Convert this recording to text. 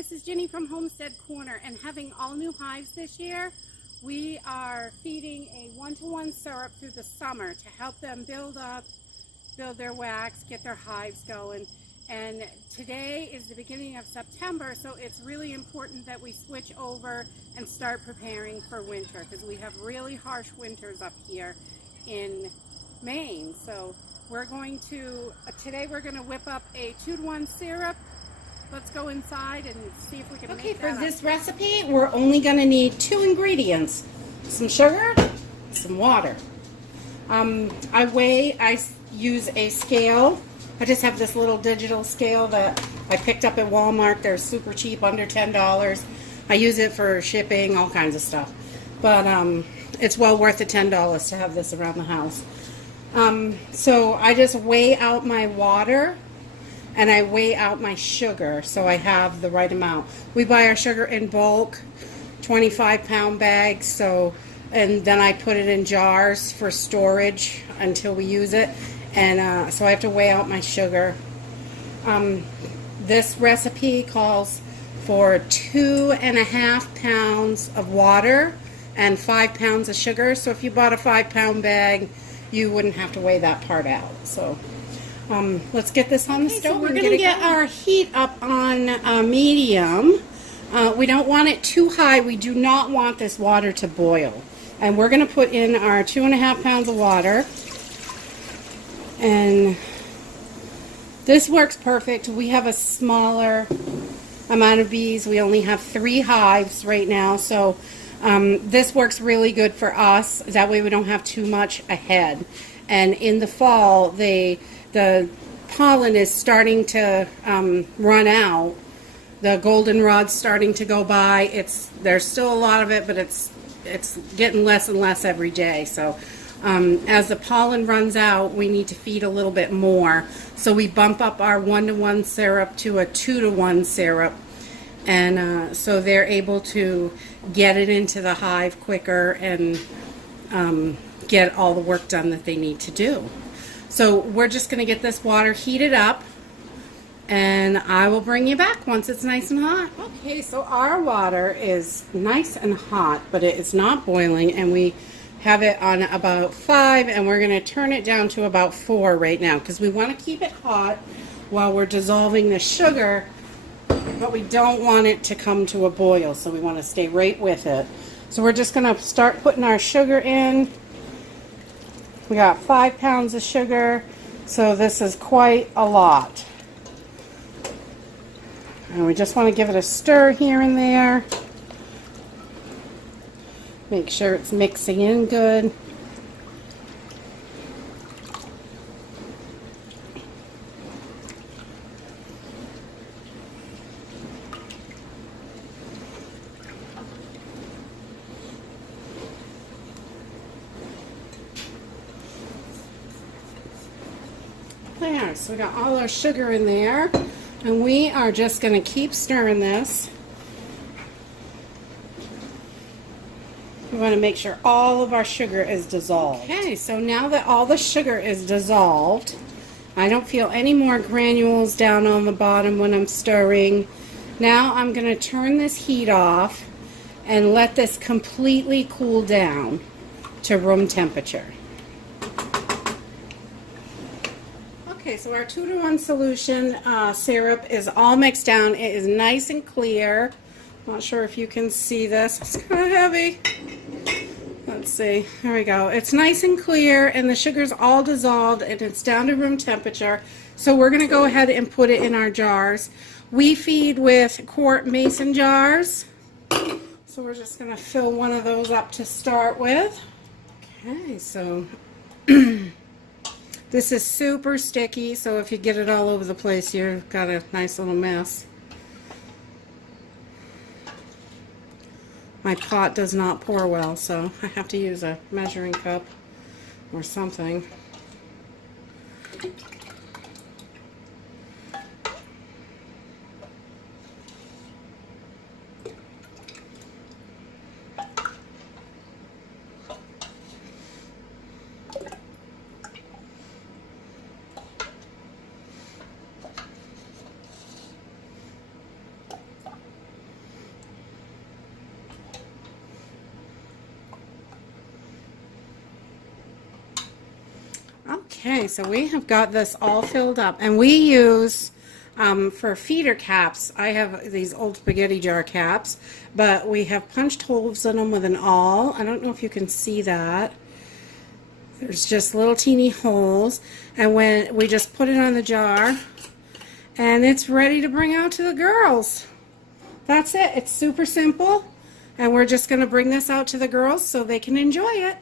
this is Ginny from Homestead Corner, and having all new hives this year, we are feeding a 1-to-1 syrup through the summer to help them build their wax, get their hives going. And today is the beginning of September, so it's really important that we switch over and start preparing for winter, because we have really harsh winters up here in Maine. So we're going to, today we're going to whip up a 2-to-1 syrup. Let's go inside and see if we can make that. Okay, for this recipe, we're only going to need 2 ingredients. Some sugar, some water. I use a scale. I just have this little digital scale that I picked up at Walmart. They're super cheap, under $10. I use it for shipping, all kinds of stuff. But it's well worth the $10 to have this around the house. So I just weigh out my water and I weigh out my sugar so I have the right amount. We buy our sugar in bulk, 25-pound bags, and then I put it in jars for storage until we use it. And so I have to weigh out my sugar. This recipe calls for 2.5 pounds of water and 5 pounds of sugar. So if you bought a 5-pound bag, you wouldn't have to weigh that part out. So let's get this on the stove. So we're going to get our heat up on medium. We don't want it too high. We do not want this water to boil. And we're going to put in our 2.5 pounds of water. And this works perfect. We have a smaller amount of bees. We only have 3 hives right now, so this works really good for us. That way we don't have too much ahead. And in the fall, the pollen is starting to run out. The goldenrod's starting to go by. There's still a lot of it, but it's getting less and less every day. So as the pollen runs out, we need to feed a little bit more. So we bump up our 1-to-1 syrup to a 2-to-1 syrup. And so they're able to get it into the hive quicker and get all the work done that they need to do. So we're just going to get this water heated up, and I will bring you back once it's nice and hot. Okay, so our water is nice and hot, but it is not boiling, and we have it on about 5, and we're going to turn it down to about 4 right now, because we want to keep it hot while we're dissolving the sugar, but we don't want it to come to a boil, so we want to stay right with it. So we're just going to start putting our sugar in. We got 5 pounds of sugar, so this is quite a lot. And we just want to give it a stir here and there. Make sure it's mixing in good. There, so we got all our sugar in there, and we are just going to keep stirring this. We want to make sure all of our sugar is dissolved. Okay, so now that all the sugar is dissolved, I don't feel any more granules down on the bottom when I'm stirring. Now I'm going to turn this heat off and let this completely cool down to room temperature. Okay, so our 2-to-1 solution syrup is all mixed down. It is nice and clear. Not sure if you can see this. It's kind of heavy. Let's see. There we go. It's nice and clear, and the sugar's all dissolved, and it's down to room temperature. So we're going to go ahead and put it in our jars. We feed with quart mason jars. So we're just going to fill one of those up to start with. Okay, so this is super sticky, so if you get it all over the place, you've got a nice little mess. My pot does not pour well, so I have to use a measuring cup or something. Okay, so we have got this all filled up, and we use for feeder caps. I have these old spaghetti jar caps, but we have punched holes in them with an awl. I don't know if you can see that. There's just little teeny holes, and when we just put it on the jar, and it's ready to bring out to the girls. That's it. It's super simple, and we're just going to bring this out to the girls so they can enjoy it.